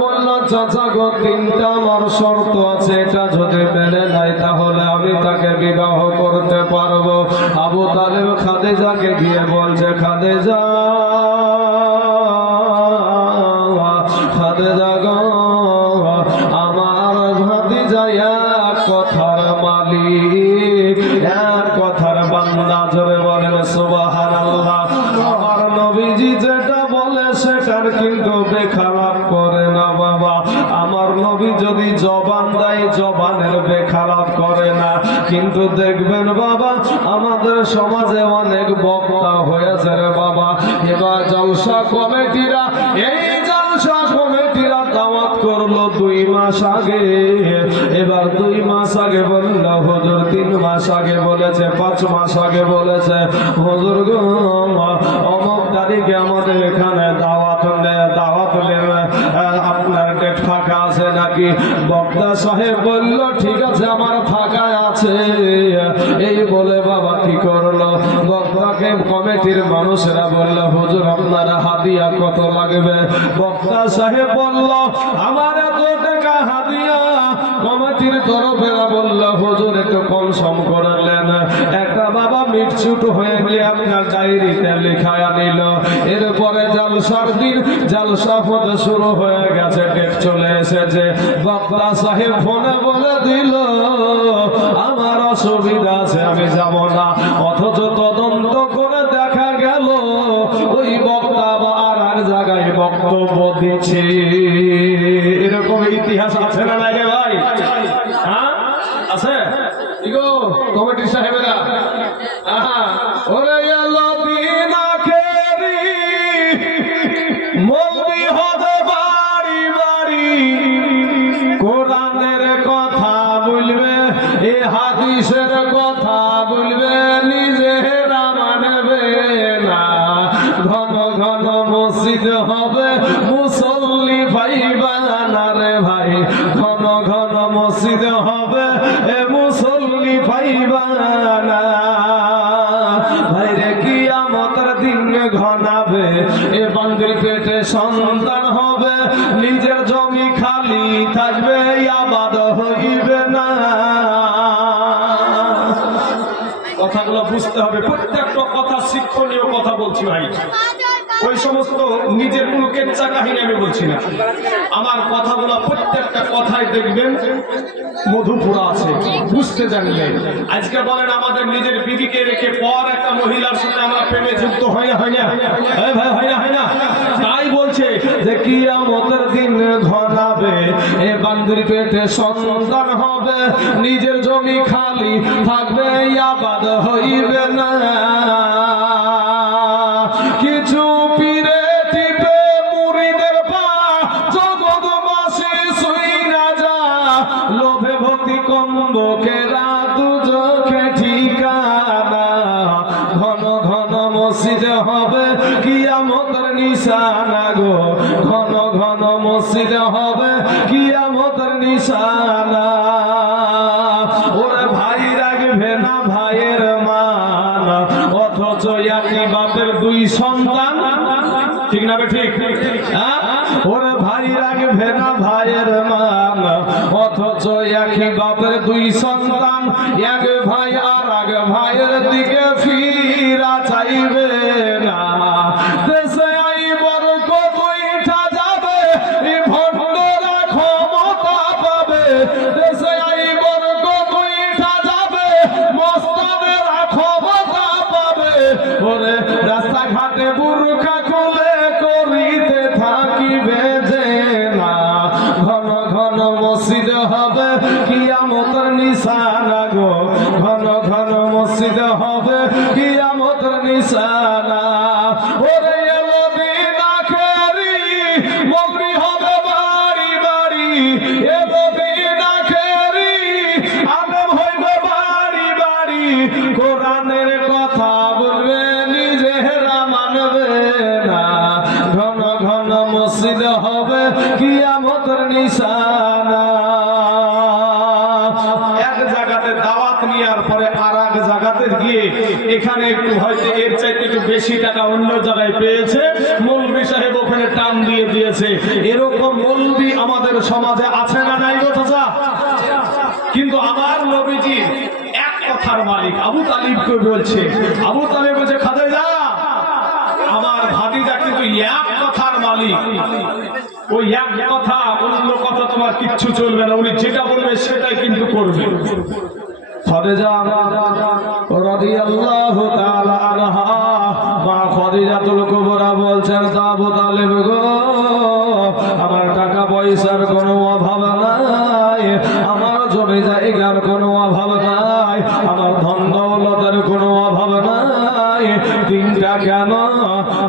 বলল চাচা গো, তিনটা আমার শর্ত আছে, এটা যদি মেনে নেয় তাহলে আমি তাকে বিবাহ করতে পারবো। আবু তালেব খাদিজাকে গিয়ে বলছে, খাদিজা খাদিজা গো, আমার ভাতিজা এক কথার মালিক, এক কথার বান্দা। জোরে বলেন সুবহানাল্লাহ। আমার নবীজি যেটা বলে সেটার কিন্তু বেখালাপ করে না বাবা। আমার নবী যদি জবান দেয় জবানের বেখালাপ করে না। কিন্তু দেখবেন বাবা, আমাদের সমাজে অনেক বক্তা হয়েছে রে বাবা। এবার জলসা কমিটিরা, এই জলসা কমিটিরা দাওয়াত করলো 2 মাস আগে। এবার 2 মাস আগে বলল হুজুর, 3 মাস আগে বলেছে, 5 মাস আগে বলেছে হুজুর গো, অমুক তারিখে আমাদের এখানে দাওয়াত আপনার ডেট ফাঁকা আছে নাকি? বক্তা সাহেব বলল ঠিক আছে, আমার ফাঁকা আছে। এই বলে বাবা কি করলো, বক্তাকে কমিটির মানুষেরা বলল হুজুর আপনারা হাদিয়া কত লাগবে? বক্তা সাহেব বলল আমার এত টাকা হাদিয়া। কমিটির তরফেরা বলল হুজুর একটু কম সম করলেন। একটা বাবা মিটছুট হয়ে গেলে আপনার ডায়েরিতে লেখায় নিল। এরপরে জালসার দিন, জালসা হতে শুরু হয়ে গেছে, ডেট চলে এসেছে। বক্তা সাহেব ফোনে বলে দিল আমার অসুবিধা আছে, আমি যাব না। অথচ তদন্ত করে দেখা গেল ওই বক্তা বা আর এক জায়গায় বক্তব্য দিচ্ছে। এরকম ইতিহাস আছে না নাই রে ভাই? হ্যাঁ আছে কমিটির সাহেবেরা। ওরে মৌলবি হবে বাড়ি বাড়ি, কোরআনের কথা বলবে, এ হাদিসের কথা বলবে, নিজেরা মানবে না। ঘন ঘন মসজিদ হবে, মুসল্লি পাইবা না রে ভাই। ঘন ঘন মসজিদ হবে, এ মুসল্লি পাইবা না ভাই রে। কিয়ামতের দিন ঘনাবে, এ বান্দির পেটে সন্তান হবে, নিজের জমি খালি থাকবে, আবাদ হইবে না। কথাগুলো বুঝতে হবে, প্রত্যেকটা কথা শিক্ষণীয় কথা বলছি ভাই। ওই সমস্ত নিজের কোনো কেচ্চা কাহিনী আমি বলছি না। আমার কথাগুলো প্রত্যেকটা কথায় দেখবেন মধুপুরা আছে, বুঝতে জানলে। আজকে বলেন আমাদের নিজের বিবিকে রেখে পর একটা মহিলার সাথে আমরা প্রেমে যুক্ত হয় না, হয় না ভাই, হয় না, হয় না? তাই বলছে যে কিয়ামতের দিন ঘনাবে, এ বান্দির পেটে সন্তান হবে, নিজের জমি খালি থাকবে, আবাদ হইবে না। কিছু পীরে টিপে মুরিদের পা, জগৎবাসী শুই না যা, লোভে ভক্তি কম্বকেরা দুজকে ঠিকানা। ঘন ঘন মসজিদ হবে, কিয়ামতের নিশানা গো। ঘন ঘন মসজিদ হবে, কিয়ামতের নিশানা। ওরে ভাই রাখবে না ভাইয়ের মান, অথচ একই বাপের 2 সন্তান, ঠিক না? ঠিক। ওরে ভাই রাখবে না ভাইয়ের মান, অথচ একই বাপের 2 সন্তান। এক ভাই আর এক ভাইয়ের দিকে ফিরা চাইবে না। দেশে আইবার কত ইটা যাবে, ভণ্ডরা ক্ষমতা পাবে। দেশে আইবার কত ইটা যাবে, মস্তানেরা ক্ষমতা পাবে। ওরে রাস্তাঘাটে বুরকা খুলে করিতে থাকিবে যে না। ঘন ঘন মসজিদ হবে, কিয়ামতের নিশানা গো। ঘন ঘন মসজিদ হবে, কিয়ামতের নিশানা। ওরে এলো দিন আখেরি, মগরি হবে বাড়ি বাড়ি। এলো দিন আখেরি, আলেম হইবে বাড়ি বাড়ি। কোরআনের কথা বলবে, নিজেরা মানবে না। ঘন ঘন মসজিদ হবে, কিয়ামতের নিশানা। এক জায়গাতে দাওয়াত নেওয়ার পরে আর এক জায়গাতে গিয়ে এখানে একটু হয়তো এর চাইতে একটু বেশি টাকা অন্য জায়গায় পেয়েছে, মৌলভী সাহেব ওখানে টান দিয়ে দিয়েছে। এরকম মৌলবি আমাদের সমাজে আছে না নাই গো চাচা? কিন্তু আমার নবীজি এক কথার মালিক। আবু তালিবকে বলছে, আবু তালিব বলছে খাদিজা আমার ভাতিজা কিন্তু এক কথার মালিক, ওই এক কথা, অন্য কথা তোমার কিচ্ছু চলবে না, উনি যেটা বলবে সেটাই কিন্তু করবে। খাদিজা রাদিয়াল্লাহু তাআলা আনহা মা খাদিজাতুল কুবরা বলছেন, আবু তালিব গো আমার টাকা পয়সার কোনো অভাব নাই, আমার জমি জায়গার কোনো অভাব নাই, আমার ধন দৌলতের কোনো অভাব নাই। তিনটা কেন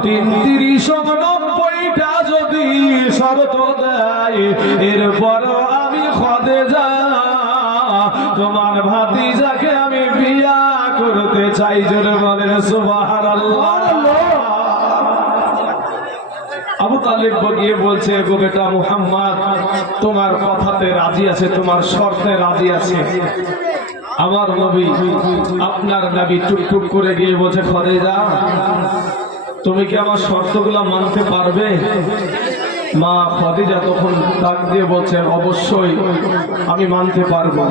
৩০-৯০টা যদি শর্ত দেয়, এরপরও আমি খাদিজা তোমার ভাতিজাকে আমি বিয়া করতে চাই। জোরে বলেন সুবহানাল্লাহ। আবু তালিব গিয়ে বলছে, গো বেটা মুহাম্মদ তোমার কথাতে রাজি আছে, তোমার শর্তে রাজি আছে। আমার নবী আপনার নবী টুকটুক করে গিয়ে বলছে, খাদিজা তুমি কি আমার শর্তগুলো মানতে পারবে? মা খাদিজা তখন ডাক দিয়ে বলছেন, অবশ্যই আমি মানতে পারবো।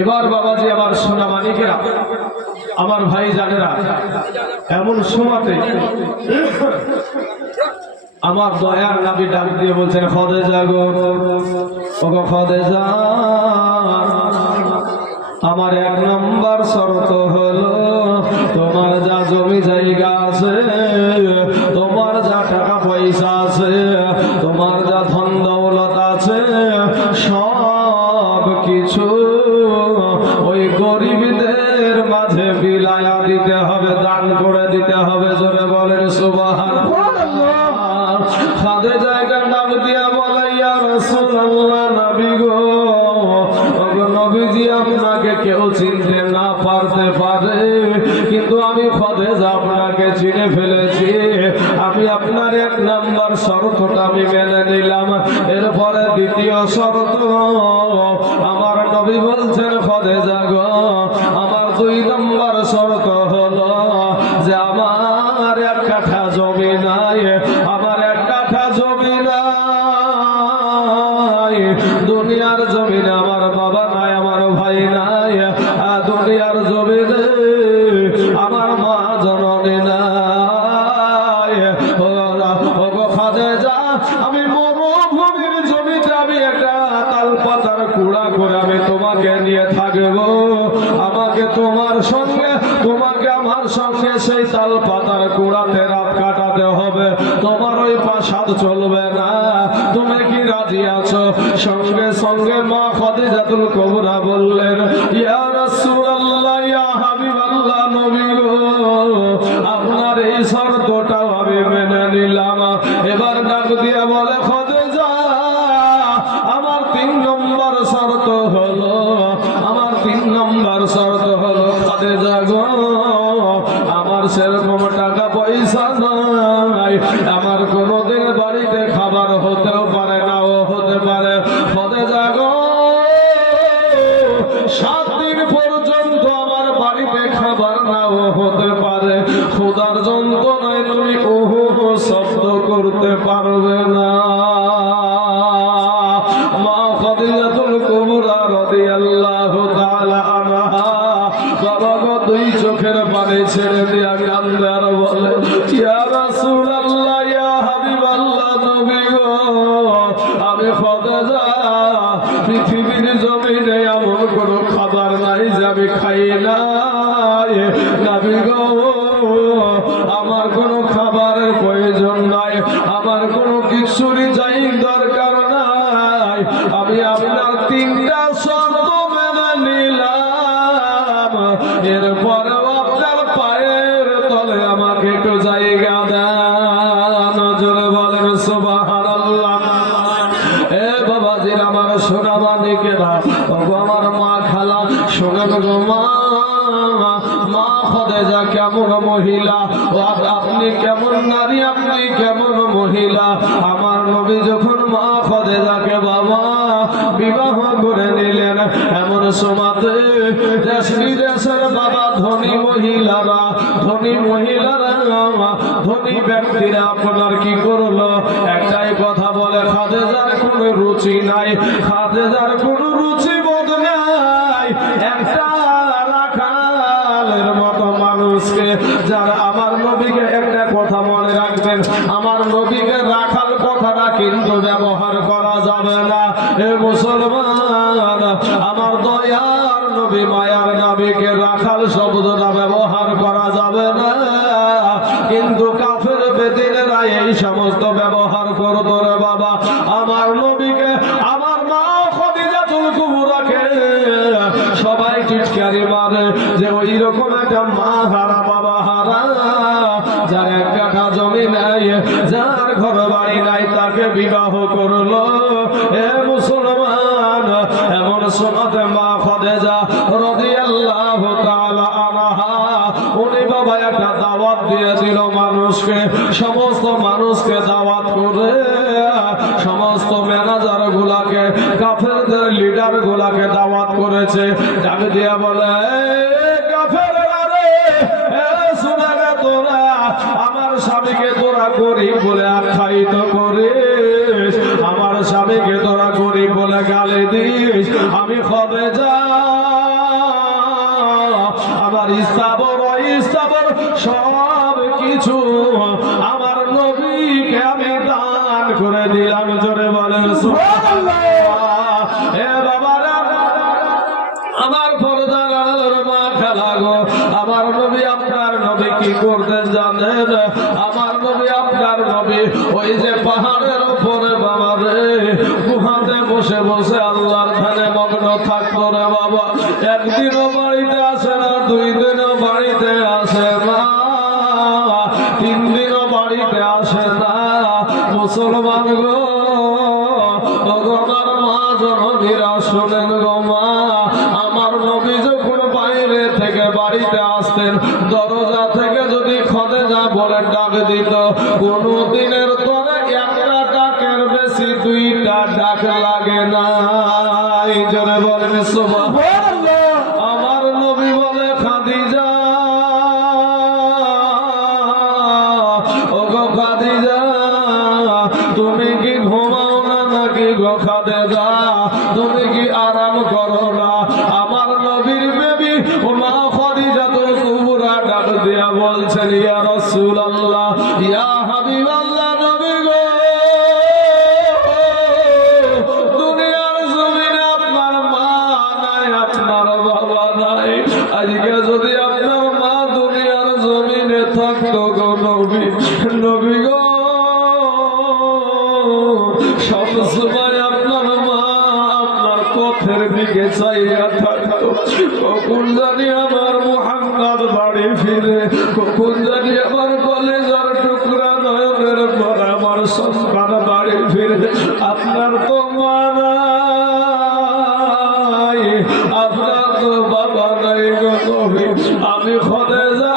এবার বাবাজি আমার সোনা মানিকেরা, আমার ভাই জানেরা, এমন সময়তে আমার দয়ার নবী ডাক দিয়ে বলছেন, খাদিজা গো, ওগো খাদিজা আমার ১ নম্বর শর্ত হলো তোমার যা জমি জায়গা আছে, তোমার যা টাকা পয়সা আছে, তোমার যা ধন দৌলত আছে, সব কিছু ওই গরিবদের মাঝে বিলায়া দিতে হবে, দান করে দিতে হবে। জোরে বলেন সুবহানাল্লাহ। খাদিজা এর নাম দিয়া বলে, ইয়া রাসূলুল্লাহ নবী গো, নবীজি আপনাকে কেউ চিনতে না পারতে পারে, কিন্তু আমি খাদিজা আপনাকে চিনে ফেলেছি। আমি আপনার ১ নম্বর শর্তটা আমি মেনে নিলাম। এরপরে দ্বিতীয় শর্ত আমার নবী বলছেন, খাদিজা গো আমার ২ নম্বর শর্ত হলো যে আমার ১ কাঠা জমি নাই, আমার ১ কাঠা জমি নাই, দুনিয়ার জমিনে আমার বাবা নাই, আমার ভাই নাই, দুনিয়ার জমিনে আমার মা জননী নাই। ওগো খাদিজা আমি মরুভূমির জমিতে আমি একটা তাল পাতার কুড়া করে আমি তোমাকে নিয়ে থাকবো, আমাকে তোমার সঙ্গে, তোমাকে আমার সঙ্গে সেই তাল পাতার কুড়াতে রাত কাটাতে হবে, তোমার ওই প্রাসাদ চলবে না, তুমি কি রাজি আছো? সঙ্গে সঙ্গে মা খাদিজাতুল কুবরা বললেন, ইয়া রাসূলুল্লাহ, ইয়া হাবিবাল্লাহ, নবী গো আপনার এই শর্তটাও আমি মেনে নিলাম। এবার ডাক দিয়ে বলে, খাদিজা আমার ৩ নম্বর শর্ত হলো, আমার ৩ নম্বর শর্ত হলো খাদিজা গো আমার সেরকম টাকা পয়সা নাই, আমার কোনোদিন বাড়িতে খাবার হতেও পারে নাও হতে পারে। খাদিজা গো ৭ দিন পর্যন্ত আমার বাড়িতে খাবার নাও হতে পারে, ক্ষুধার যন্ত্রণায় তুমি ওহো শব্দ করতে পারবে না। মা খাদিজাতুল কুবরা রাদিয়াল্লাহু তাআলা আনহা বাবা গো ২ চোখের পানি ছেড়ে দিয়া কান্দে আর বলে, ইয়া রাসূলুল্লাহ, ইয়া হাবিবাল্লাহ, নবী গো আমি খাদিজা পৃথিবীর জমিনে এমন কোনো খাবার নাই যে আমি খাই নাই, নবী গো আমার কোনো খাবারের প্রয়োজন নাই, আমার কোনো কিছুরই যাই দরকার নাই, আমি আপনার ৩টা শর্ত মেনে নিলাম, এরপরেও আপনার পায়ের তলে আমাকে একটু জায়গা দেন। জোরে বলেন সুবহানাল্লাহ। এ বাবাজির আমার সোনা মানিকেরা, আমার মা খালা শোনেন গো, মা খাদিজা কেমন মহিলা, আপনি কেমন নারী, আপনি কেমন মহিলা। আমার নবী যখন মা খাদিজাকে বাবা বিবাহ করে নিলেন। এমন সময়তে দেশ বিদেশের বাবা ধনী মহিলারা ধনী ব্যক্তিরা আপনার কি করলো, একটাই কথা বলে, খাদেজার কোনো রুচি নাই, খাদেজার কোনো রুচি বোধ নাই। একটা রাখালের মতো মানুষকে, যারা আমার নবীকে, একটা কথা মনে রাখবেন, আমার নবীকে রাখাল কথাটা কিন্তু ব্যবহার করা যাবে না। এ মুসলমান, আমার দয়ার নবী মায়ার নবীকে রাখাল শব্দটা ব্যবহার করা যাবে না, কিন্তু কাফের বেদিনেরা এই সমস্ত ব্যবহার করতো রে বাবা। আমার নবীকে, আমার মা খদিজাতুল কুবরাকে সবাই টিটকারি মারে যে ওই রকম একটা মা হারা বাবা হারা, যার এক কাঠা জমি নাই, যার ঘর বাড়ি নাই, তাকে বিবাহ করলো। এ মুসলমান, এমন সময়তে মা খাদিজা রাদিয়াল্লাহু তাআলা আনহা উনি বাবা একটা দাওয়াত দিয়েছিল মানুষকে, সমস্ত মানুষকে দাওয়াত করে, সমস্ত ম্যানেজার গুলাকে, কাফেরদের লিডার গুলাকে দাওয়াত করেছে। ডাক দিয়া বলে, তোরা আমার স্বামীকে তোরা গরিব বলে আখ্যায়িত করিস, আমার স্বামীকে তোরা গরিব বলে গালি দিস। আমি খাদিজা আমার ইস্তাবর সব কিছু আমার নবীকে আমি দান করে দিলাম। জোরে বলেন সুবহানাল্লাহ। এ বাবারা, আমার পর্দার আলোর মা খেলা গো, আমার নবী আপনার নবী কি করতে জানেন? আমার নবী আপনার নবী ওই যে পাহাড়ের উপরে বাবা রে গুহাতে বসে বসে আল্লাহর ধ্যানে মগ্ন থাকতো রে বাবা। একদিনও বাড়িতে আসে না, 2 দিনও বাড়িতে আসে না, 3 দিনও বাড়িতে আসে না। মুসলমান গো, আমার মা জননীরা শোনেন গো মা, আমার নবী যখন বাইরে থেকে বাড়িতে আসতেন, দরজা থেকে যদি খাদিজা বলে ডাক দিত, কোন দিনের তরে একটা ডাকের বেশি 2টা ডাক লাগে না। এই জন্য বলেন সুবহানাল্লাহ। আমার নবী বলে, খাদিজা ও গো খাদিজা, তুমি কি ঘুমাও না নাকি গো খাদিজা, তুমি কি আরাম করো না? আমার নবীর বেবি মা খাদিজাতুল কুবরা ডাক দিয়া বলছেন, ইয়া রাসূলুল্লাহ, ইয়া হাবিবাল্লাহ, নবী গো, দুনিয়ার জমিনে আপনার মা নাই, আপনার বাবা নাই, আজকে যদি আপনার মা দুনিয়ার জমিনে থাকতো গো নবী, নবী গো, সব সময় আপনার মা আপনার পথের দিকে চাইয়া থাকতো। কখন জানি আমার মুহাম্মদ বাড়ি ফিরে, কখন জানি আমার কলেজার টুকরা নয়নের পর আমার সন্তান বাড়ি ফিরে। আপনার তো মা নাই, আপনার তো বাবা নাই গো নবী। আমি খাদিজা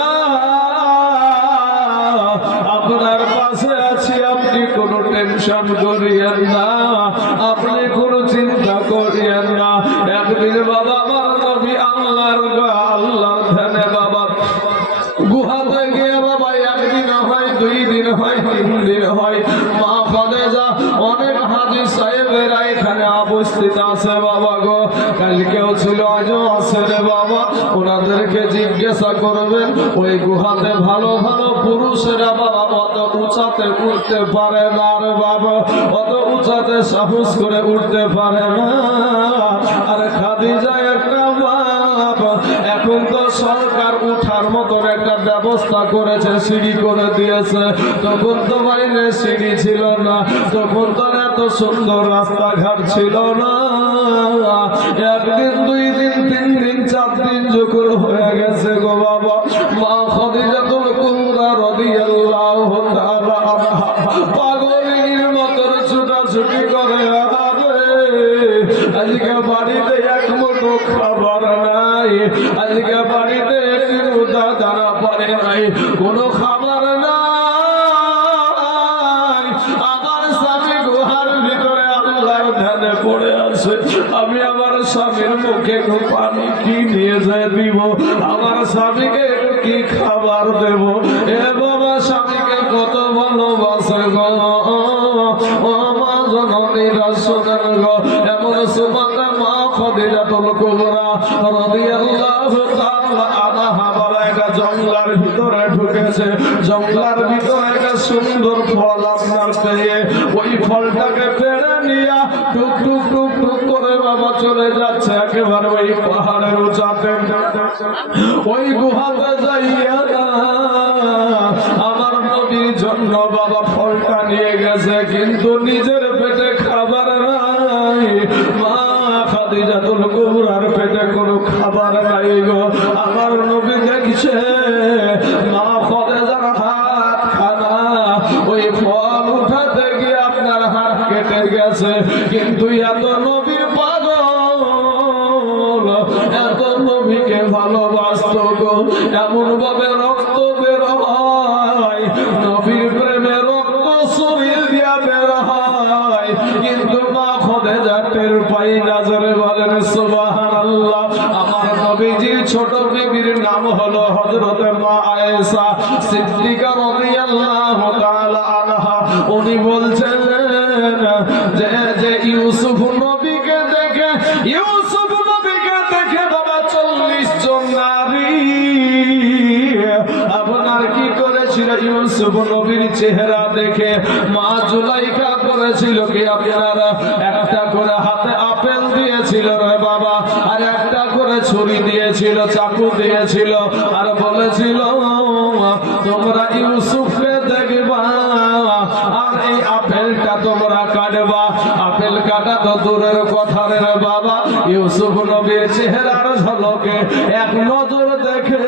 আপনার পাশে আছি, আপনি কোনো টেনশন করিয়েন না, আপনি কোনো চিন্তা করিয়েন না। একদিন বাবা আমার নবী আল্লাহর ধ্যানে বাবা গুহাতে গিয়ে বাবা, একদিন হয়, 2 দিন হয়, 3 দিন হয়, মা খাদিজা অনেক হাজী সাহেবেরা এখানে অবস্থিত আছে বাবা গো, কালকেও ছিল আজও আছে রে বাবা। ওনাদেরকে জিজ্ঞাসা করবেন, ওই গুহাতে ভালো ভালো পুরুষেরা বাবা অত উঁচাতে উঠতে পারে না রে বাবা, অত উঁচাতে সাহস করে উঠতে পারে না। আর খাদিজা একটা বাপ, এখন তো সরকার উঠার মতন একটা ব্যবস্থা করেছে, সিঁড়ি করে দিয়েছে। তখন তো বাইরে সিঁড়ি ছিল না, তখন তো এত সুন্দর রাস্তাঘাট ছিল না। একদিন, 2 দিন, 3 দিন, 4 দিন যখন হয়ে গেছে গো বাবা, মা খাদিজাতুল কুবরা রাদিয়াল্লাহু তাআলা আনহা পাগলের মতন ছুটাছুটি করে, আজকে বাড়িতে এক মুঠো খাবার নাই, আজকে বাড়িতে একটি রোদা দানা পারে নাই, কোনো খাবার নাই। আমার স্বামী গুহার ভিতরে আল্লাহর ধ্যানে পড়ে আছে। গেছে, আমি আমার স্বামীর মুখে একটু পানি কি নিয়ে যায় দিব, আমার স্বামীকে একটু কি খাবার দেব। এ বাবা স্বামীকে কত ভালোবাসে গো, ও মা জননীরা শোনেন গো। এমন সময় মা খাদিজাতুল কুবরা রাদিয়াল্লাহু তাআলা আনহা বলে একটা জঙ্গলার ভিতরে ঢুকেছে, জঙ্গলার ভিতরে একটা সুন্দর ফল আপনার পেয়ে ওই ফলটাকে পেড়ে নিয়ে টুক টুক টুক টুক করে বাবা চলে যাচ্ছে একেবারে ওই পাহাড়ের উঁচাতে, ওই গুহাতে যাইয়া আমার নবীর জন্য বাবা ফলটা নিয়ে গেছে, কিন্তু নিজের পেটে খাবার নাই। মা খাদিজাতুল কুবরার পেটে কোনো খাবার নাই গো। আমার নবী দেখছে মা খাদিজার হাত খানা, ওই ফল উঠাতে গিয়ে আপনার হাত কেটে গেছে, কিন্তু এত নবীর পাগল, এত নবীকে ভালোবাসত গো, এমন ভাবে রক্ত বের হয়, নবীর প্রেমে রক্ত শরীর দিয়া বের হয়, কিন্তু মা খাদিজা টের পাই না। জোরে বলেন সুবহানাল্লাহ। আমার নবীজির ছোট বিবির নাম হলো হযরত মা আয়েশা সিদ্দিকা রাদিয়াল্লাহু তাআলা আনহা। উনি বলছেন যে ইউসুফ নবীকে দেখে, ইউসুফ নবীকে দেখে বাবা 40 জন নারী আপনার কি করেছিল, ইউসুফ নবীর চেহারা দেখে মা জুলাইখা করেছিল কি আপনার একটা করে হাতে আপেল দিয়েছিল রে বাবা, আর একটা করে ছুরি দিয়েছিল, চাকু দিয়েছিল, আর বলেছিল তোমরা ইউসুফকে দেখবা আর এই আপেলটা তোমরা কাটবা। আপেল কাটা তো দূরের কথা রে বাবা, ইউসুফ নবীর চেহারার ঝলকে এক নজর দেখে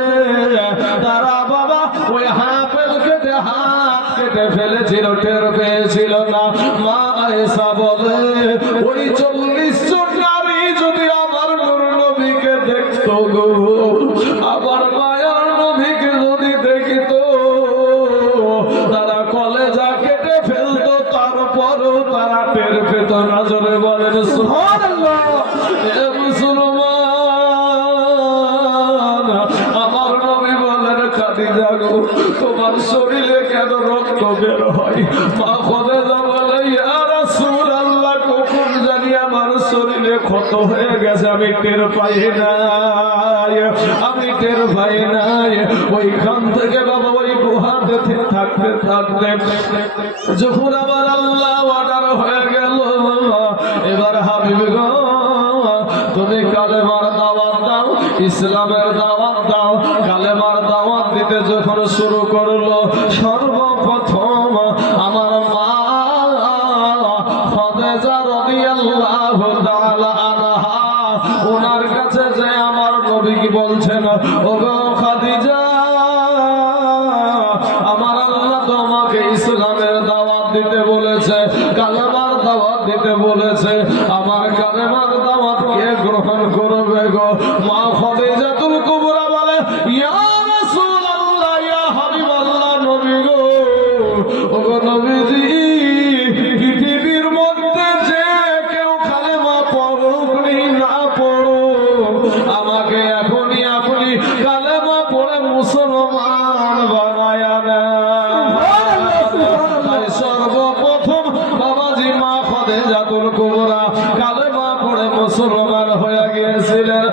তারা বাবা ওই আপেল কেটে হাত কেটে ফেলেছিল, টের পেয়েছিল না। মা আয়েশা বলে ওই 40 জন নারী যদি আমার নূর নবীকে দেখতো গো, আমার মায়ার নবীকে যদি দেখতো, তারা কলেজা কেটে ফেলতো, তারপরও তারা টের পেত না। জোরে বলেন সুবহানাল্লাহ। এ মুসলমান, আমার নবী বলেন খাদিজা গো, তোমার শরীরে কেন রক্ত বের হয়? মা খাদিজা বলে ইয়া রাসূলুল্লাহ, কখন জানি আমার শরীরে ক্ষত হয়ে গেছে, আমি টের পাই নাই, আমি টের পাই নাই। ওইখান থেকে বাবা ওই গুহাতে থাকতে থাকতে যখন আমার আল্লাহ অর্ডার হয়ে গেল, এবার হাবিব গো তুমি কালেমার দাওয়াত দাও, ইসলামের দাওয়াত দাও। কালেমার দাওয়াত দিতে যখন শুরু করলো, সর্বপ্রথম আমার মা খাদিজা রাদিয়াল্লাহু তাআলা আনহা ওনার কাছে যে আমার নবী কি বলছেন, ওগো খাদিজা, আমার আল্লাহ তোমাকে ইসলামের দাওয়াত দিতে বলেছে, কালেমার দাওয়াত দিতে বলেছে, আমার কালেমার দাওয়াত কে গ্রহণ করবে গো? মা খাদিজাতুল কুবরা বলে ইয়া রাসূলুল্লাহ, ইয়া হাবিবাল্লাহ, নবী গো, ওগো নবীজি, পৃথিবীর মধ্যে যে কেউ কালেমা পড়ুক না পড়ুক, আমাকে এখনই আপনি কালেমা পড়ে মুসলমান বানায়া নেন। সর্বপ্রথম বাবাজি মা খাদিজাতুল কুবরা কালেমা পড়ে মুসলমান হয়ে গিয়েছিলেন।